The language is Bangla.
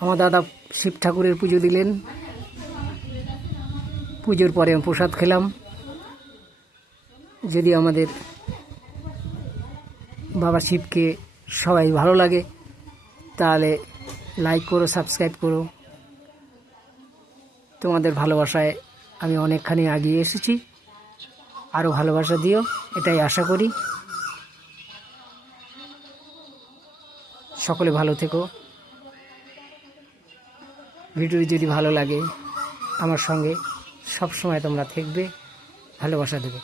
আমার দাদা শিব ঠাকুরের পুজো দিলেন। পুজোর পরে আমি প্রসাদ খেলাম। যদি আমাদের বাবা শিবকে সবাই ভালো লাগে তাহলে লাইক করো, সাবস্ক্রাইব করো। তোমাদের ভালোবাসায় আমি অনেকখানি এগিয়ে এসেছি, আরও ভালোবাসা দিও, এটাই আশা করি। সকলে ভালো থেকো। ভিডিও যদি ভালো লাগে আমার সঙ্গে সব সময় তোমরা থাকবে, ভালোবাসা দেবে।